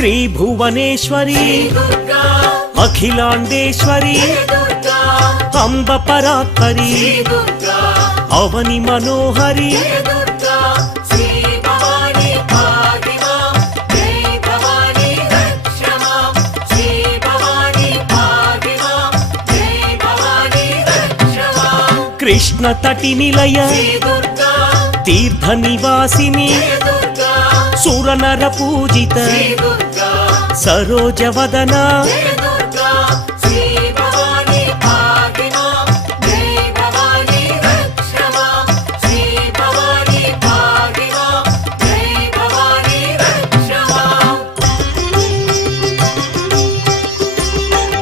శ్రీ భువనేశ్వరి అఖిలాండేశ్వరి అంబ పరాత్పరి అవని మనోహరి కృష్ణ తటి నిలయ తీర్థ నివాసిని సురనర పూజిత సరోజవదన